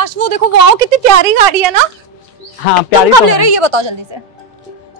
काश वो देखो, वाओ कितनी प्यारी गाड़ी है ना। हाँ प्यारी तुम कब तो ले है। रहे हो ये बताओ जल्दी से।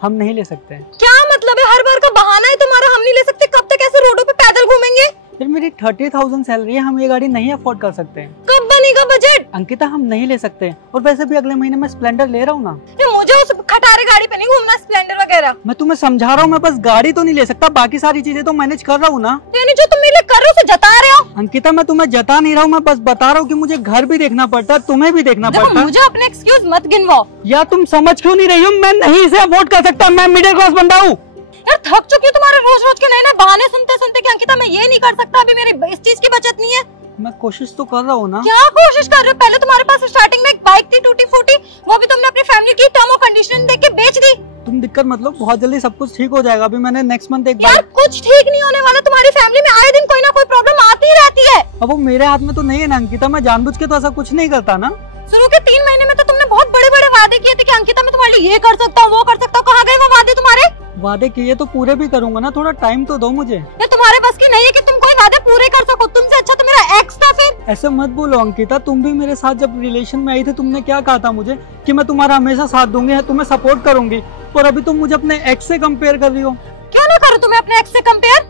हम नहीं ले सकते। क्या मतलब है, हर बार का बहाना है तुम्हारा, हम नहीं ले सकते। कब तक ऐसे रोडों पे पैदल घूमेंगे? फिर मेरी 30,000 सैलरी है, हम ये गाड़ी नहीं अफोर्ड कर सकते। कब बनेगा बजट? अंकिता हम नहीं ले सकते, और वैसे भी अगले महीने मैं स्प्लेंडर ले रहा हूँ ना। मुझे उस खटारे गाड़ी पे नहीं घूमना, स्प्लेंडर वगैरह। मैं तुम्हें समझा रहा हूँ, मैं बस गाड़ी तो नहीं ले सकता, बाकी सारी चीजें तो मैनेज कर रहा हूँ ना। यानी जो तुम मेरे लिए कर रहे हो उसे जता रहे हो? अंकिता मैं तुम्हें जता नहीं रहा हूँ, मैं बस बता रहा हूँ कि मुझे घर भी देखना पड़ता है, तुम्हें भी देखना पड़ता है। मुझे अपने एक्सक्यूज मत गिनवाओ। या तुम समझ क्यों नहीं रही हो, मैं नहीं इसे अफोर्ड कर सकता, मैं मिडिल क्लास बंदा हूँ। यार थक चुकी हूँ तुम्हारे रोज रोज के नए नए बहाने सुनते सुनते कि अंकिता मैं ये नहीं कर सकता, अभी मेरी इस चीज की बचत नहीं है। मैं कोशिश तो कर रहा हूँ ना। क्या कोशिश कर रहे हो? पहले तुम्हारे पास स्टार्टिंग में एक बाइक थी टूटी फूटी, वो भी तुमने अपनी फैमिली की टर्म और कंडीशन देख के बेच दी। तुम दिक्कत मतलब, बहुत जल्दी सब कुछ ठीक हो जाएगा। अभी मैंने नेक्स्ट मंथ एक यार कुछ ठीक नहीं होने वाला, तुम्हारी फैमिली में आए दिन कोई ना कोई प्रॉब्लम आती ही रहती है। अब वो मेरे हाथ में तो नहीं है ना अंकिता, मैं जानबूझ के तो ऐसा कुछ नहीं करता ना। शुरू के 3 महीने में तो तुमने बहुत बड़े बड़े वादे किए थे कि अंकिता मैं तुम्हारे लिए ये कर सकता हूँ वो कर सकता हूँ, कहाँ गए वो वादे तुम्हारे? वादे किए तो पूरे भी करूंगा ना, थोड़ा टाइम तो दो मुझे। ये तुम्हारे बस की नहीं है कि तुम कोई वादे पूरे कर सको, तुमसे अच्छा तो मेरा एक्स था। फिर ऐसे मत बोलो अंकिता, तुम भी मेरे साथ जब रिलेशन में आई थी तुमने क्या कहा था मुझे कि मैं तुम्हारा हमेशा साथ दूंगी, तुम्हें सपोर्ट करूंगी, और अभी तुम मुझे अपने एक्स से कंपेयर कर रही हो। क्यों ना करूँ तुम्हें अपने एक्स से कंपेयर?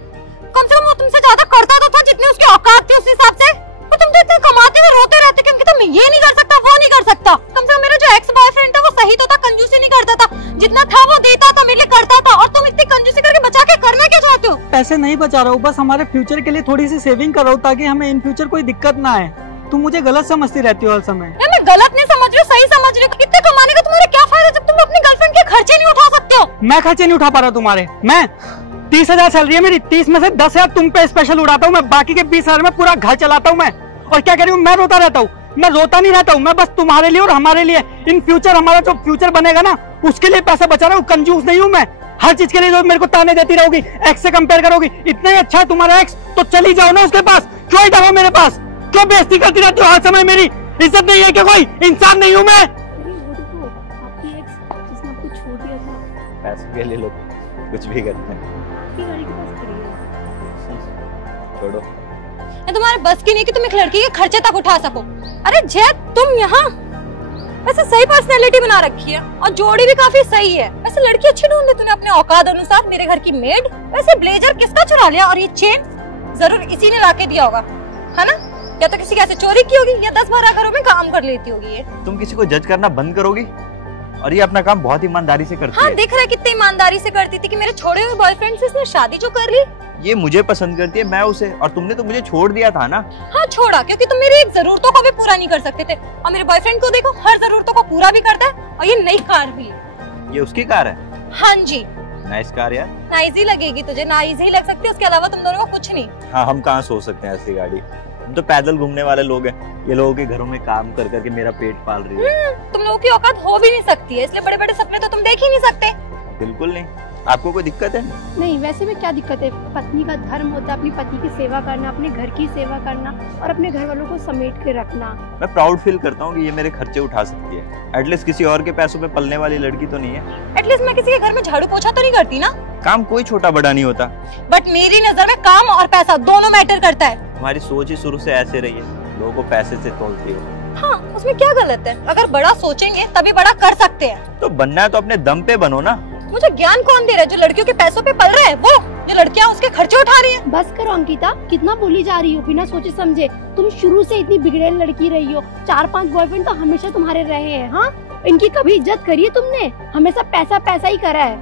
कम से कम वो तुमसे ज्यादा करता तो था जितनी उसकी औकात थी, उस हिसाब से। और तुम तो इतने कमाते हुए रोते रहते क्योंकि तुम ये नहीं कर सकता वो नहीं कर सकता। कम से कम मेरा जो एक्स बॉयफ्रेंड था वो सही तो था, कंजूसी नहीं करता था, जितना था वो देता था, मेरे लिए करता था। और तुम इतनी कंजूसी करके बचा के करना क्या चाहते हो? पैसे नहीं बचा रहा हूँ, बस हमारे फ्यूचर के लिए थोड़ी सी सेविंग कर रहा हूँ ताकि हमें इन फ्यूचर कोई दिक्कत ना आए। तुम मुझे गलत समझती रहती हो हर समय। मैं गलत नहीं समझ रही हूँ, सही समझ रही हूँ। इतने कमाने का तुम्हारा क्या फायदा जब तुम अपनी गर्लफ्रेंड के खर्चे नहीं उठा सकते हो? मैं खर्चे नहीं उठा पा रहा तुम्हारे। मैं 30,000 सैलरी है मेरी, 30 में से 10,000 तुम पे स्पेशल उड़ाता हूँ मैं, बाकी के 20,000 में पूरा घर चलाता हूँ मैं। और क्या कह रही हूँ, मैं रोता रहता हूँ? मैं रोता नहीं रहता हूँ, मैं बस तुम्हारे लिए और हमारे लिए, इन फ्यूचर हमारा जो फ्यूचर बनेगा ना उसके लिए पैसा बचा रहा हूँ। कंजूस नहीं हूँ मैं, हर चीज के लिए जो मेरे को ताने देती रहोगी, एक्स से कंपेयर करोगी। इतना ही अच्छा है तुम्हारा एक्स तो चली जाओ ना उसके पास, क्यों इधर हो मेरे पास? क्यों बेइज्जती करती रहती हो हर समय? मेरी इज्जत नहीं है क्या? कोई इंसान नहीं हूँ मैं? आपकी एक्स जिसने आपको छोड़ दिया था, पैसे के लिए लोग कुछ भी करते हैं। आपकी गाड़ी के पास खड़ी है। छोड़ो, ये तुम्हारे बस की नहीं कि तुम एक लड़की के खर्चे तक उठा सको। अरे जय तुम यहाँ वैसे सही पर्सनैलिटी बना रखी है और जोड़ी भी काफी सही है। वैसे लड़की अच्छी ढूंढ ली तूने अपने औकात अनुसार, मेरे घर की मेड। वैसे ब्लेजर किसका चुरा लिया और ये चेन जरूर इसी ने लाके दिया होगा, है ना? या तो किसी कैसे चोरी की होगी या 10-12 घरों में काम कर लेती होगी ये। तुम किसी को जज करना बंद करोगी? और ये अपना काम बहुत ईमानदारी से करती है। हाँ दिख रहा है कितनी ईमानदारी से करती थी कि मेरे छोड़े हुए बॉयफ्रेंड से इसने शादी जो कर ली। ये मुझे पसंद करती है, मैं उसे, और तुमने तो मुझे छोड़ दिया था ना। हाँ छोड़ा क्योंकि तुम मेरी एक जरूरतों को भी पूरा नहीं कर सकते थे, और मेरे बॉयफ्रेंड को देखो हर जरूरतों को पूरा भी करता है। और ये नई कार भी है। ये उसकी कार है? हाँ जी। नाइस कार यार। नाइस ही लगेगी तुझे, नाइस ही लग सकती है, उसके अलावा तुम दोनों को कुछ नहीं। हाँ हम कहाँ सोच सकते हैं ऐसी गाड़ी, हम तो पैदल घूमने वाले लोग हैं। ये लोगों के घरों में काम कर करके मेरा पेट पाल रही है। तुम लोगों की औकात हो भी नहीं सकती है, इसलिए बड़े बड़े सपने तो तुम देख ही नहीं सकते। बिल्कुल नहीं। आपको कोई दिक्कत है? नहीं, वैसे में क्या दिक्कत है? पत्नी का धर्म होता है अपनी पति की सेवा करना, अपने घर की सेवा करना और अपने घर वालों को समेट के रखना। मैं प्राउड फील करता हूँ कि ये मेरे खर्चे उठा सकती है। एटलीस्ट किसी और के पैसों पे पलने वाली लड़की तो नहीं है। एटलीस्ट मैं किसी के घर में झाड़ू पोछा तो नहीं करती ना। काम कोई छोटा बड़ा नहीं होता। बट मेरी नजर में काम और पैसा दोनों मैटर करता है। तुम्हारी सोच ही शुरू से ऐसे रही है, लोगों को पैसे से तोलती हो। हाँ उसमें क्या गलत है? अगर बड़ा सोचेंगे तभी बड़ा कर सकते हैं। तो बनना है तो अपने दम पे बनो ना। मुझे ज्ञान कौन दे रहा है? जो लड़कियों के पैसों पे पल रहा है वो, जो लड़कियां उसके खर्चे उठा रही हैं। बस करो अंकिता, कितना बोली जा रही हो बिना सोचे समझे। तुम शुरू से इतनी बिगड़ेल लड़की रही हो, 4-5 बॉयफ्रेंड तो हमेशा तुम्हारे रहे हैं। हाँ इनकी कभी इज्जत करी है तुमने? हमेशा पैसा पैसा ही करा है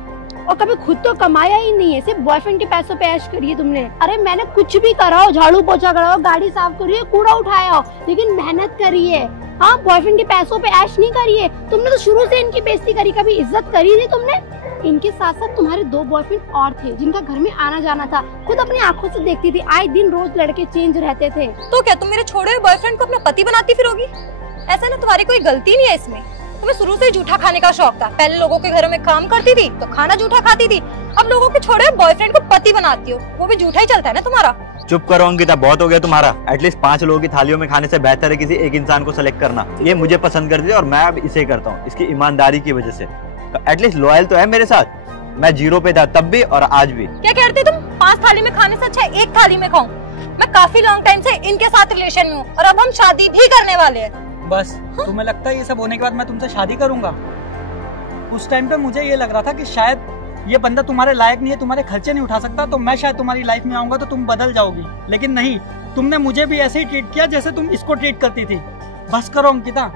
और कभी खुद तो कमाया ही नहीं है, सिर्फ बॉयफ्रेंड के पैसों पे ऐश करी है तुमने। अरे मैंने कुछ भी करा हो, झाड़ू पोछा करा हो, गाड़ी साफ करी हो, कूड़ा उठाया हो, लेकिन मेहनत करी है। हाँ बॉयफ्रेंड के पैसों पे ऐश नहीं करी है तुमने, तो शुरू से इनकी बेइज्जती करी, कभी इज्जत करी नहीं तुमने। इनके साथ साथ तुम्हारे 2 बॉयफ्रेंड और थे जिनका घर में आना जाना था, खुद अपनी आंखों से देखती थी, आए दिन रोज लड़के चेंज रहते थे। तो क्या तुम मेरे छोड़े हुए बॉयफ्रेंड को अपना पति बनाती फिरोगी? ऐसा ना, तुम्हारी कोई गलती नहीं है इसमें। तुम्हें शुरू से ही जूठा खाने का शौक था। पहले लोगों के घरों में काम करती थी तो खाना जूठा खाती थी, अब लोगों के छोड़े बॉयफ्रेंड को पति बनाती हो, वो भी जूठा ही चलता है ना तुम्हारा। चुप करो अंकिता, बहुत हो गया तुम्हारा। एटलीस्ट 5 लोगों की थालियों में खाने से बेहतर है किसी एक इंसान को सेलेक्ट करना। ये मुझे पसंद करती है और मैं अब इसे करता हूँ, इसकी ईमानदारी की वजह से। तो एटलीस्ट लॉयल तो है मेरे साथ। मैं 0 पे था तब भी और आज भी। क्या कहते तुम? 5 थाली में खाने से अच्छा है 1 थाली में खाऊं। मैं काफी लॉन्ग टाइम से इनके साथ रिलेशन में हूँ और अब हम शादी भी करने वाले हैं। बस तुम्हें लगता है ये सब होने के बाद मैं तुमसे शादी करूंगा? उस टाइम पे मुझे ये लग रहा था कि शायद ये बंदा तुम्हारे लायक नहीं है, तुम्हारे खर्चे नहीं उठा सकता, तो मैं शायद तुम्हारी लाइफ में आऊंगा तो तुम बदल जाओगी। लेकिन नहीं, तुमने मुझे भी ऐसे ही ट्रीट किया जैसे तुम इसको ट्रीट करती थी। बस करो अंकिता,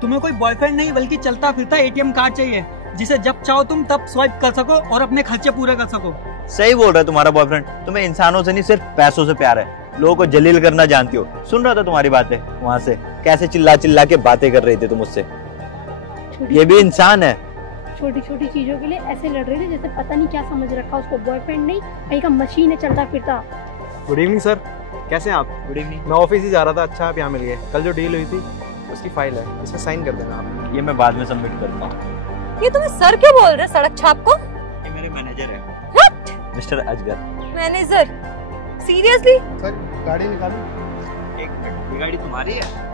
तुम्हें कोई बॉयफ्रेंड नहीं बल्कि चलता फिरता ATM कार्ड चाहिए, जिसे जब चाहो तुम तब स्वाइप कर सको और अपने खर्चे पूरे कर सको। सही बोल रहा है तुम्हारा बॉयफ्रेंड, तुम्हें इंसानों से नहीं सिर्फ पैसों से प्यार है। लोगों को जलील करना जानती हो। सुन रहा था तुम्हारी बातें वहां से, कैसे चिल्ला चिल्ला के बातें कर रही थी तुम मुझसे। ये भी इंसान है। छोटी छोटी चीजों के लिए ऐसे लड़ रहे थे जैसे पता नहीं क्या समझ रखा उसको। बॉयफ्रेंड नहीं, कहीं का मशीन है चलता फिरता। गुड इवनिंग सर, कैसे हैं आप? Good evening. मैं ऑफिस ही जा रहा था, अच्छा आप यहाँ मिल गए। कल जो डील हुई थी उसकी फाइल है, इस पे साइन कर देना आप। ये मैं बाद में सबमिट करता हूँ। ये तुम्हें सर क्यों बोल रहे सड़क छाप को? ये मेरे मैनेजर है, What? मिस्टर अजगर। मैनेजर? सीरियसली? सर गाड़ी निकालो। एक मिनट, ये गाड़ी तुम्हारी है?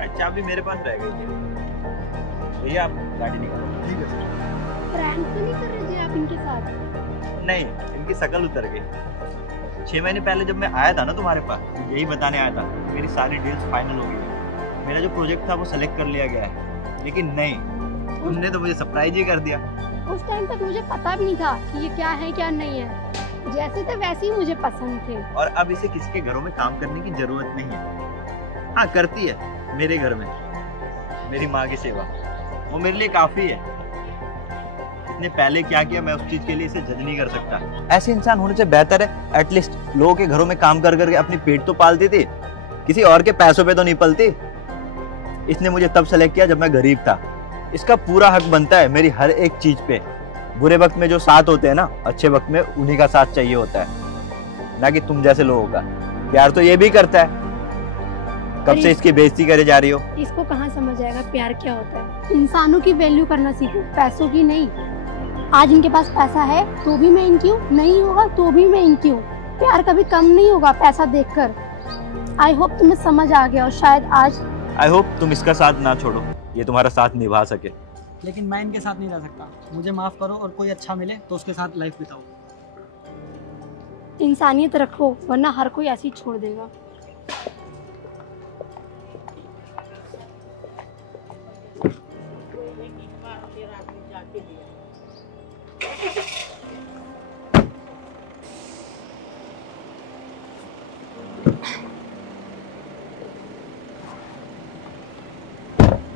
अच्छा, अभी मेरे पास रह गई थी। भैया आप गाड़ी निकालो। ठीक है सर। प्रैंक तो नहीं कर रहे जी आप इनके साथ? नहीं, इनकी शकल उतर गई। 6 महीने पहले जब मैं आया था ना तुम्हारे पास, यही बताने आया था मेरी सारी डील्स फाइनल हो गई है, मेरा जो प्रोजेक्ट था वो सेलेक्ट कर लिया गया है। लेकिन नहीं, तुमने तो मुझे सरप्राइज ही कर दिया। उस टाइम तक मुझे पता भी नहीं था कि ये क्या है क्या नहीं है। जैसे थे वैसे ही मुझे पसंद थे। और अब इसे किसी के घरों में काम करने की जरूरत नहीं है। हाँ, करती है मेरे घर में, मेरी माँ की सेवा, वो मेरे लिए काफी है। इसने पहले क्या किया मैं उस चीज के लिए इसे जज नहीं कर सकता। ऐसे इंसान होने से बेहतर है एटलीस्ट लोगों के घरों में काम कर करके अपनी पेट तो पालती थी, किसी और के पैसों पे तो नहीं पलती। इसने मुझे तब सेलेक्ट किया जब मैं गरीब था। इसका पूरा हक बनता है मेरी हर एक चीज पे। बुरे वक्त में जो साथ होते हैं ना, अच्छे वक्त में उन्हीं का साथ चाहिए होता है, ना कि तुम जैसे लोगों का। प्यार तो ये भी करता है। कब से इसकी बेइज्जती करे जा रही हो? इसको कहाँ समझ आएगा प्यार क्या होता है। इंसानों की वैल्यू करना सीखो, पैसों की नहीं। आज इनके पास पैसा है तो भी मैं इनकी हूँ, नहीं होगा तो भी मैं इनकी हूँ। प्यार कभी कम नहीं होगा पैसा देखकर। आई होप तुम्हें समझ आ गया और शायद आज आई होप तुम इसका साथ ना छोड़ो, ये तुम्हारा साथ निभा सके। लेकिन मैं इनके साथ नहीं रह सकता, मुझे माफ करो और कोई अच्छा मिले तो उसके साथ लाइफ बिताओ। इंसानियत रखो वरना हर कोई ऐसे ही छोड़ देगा।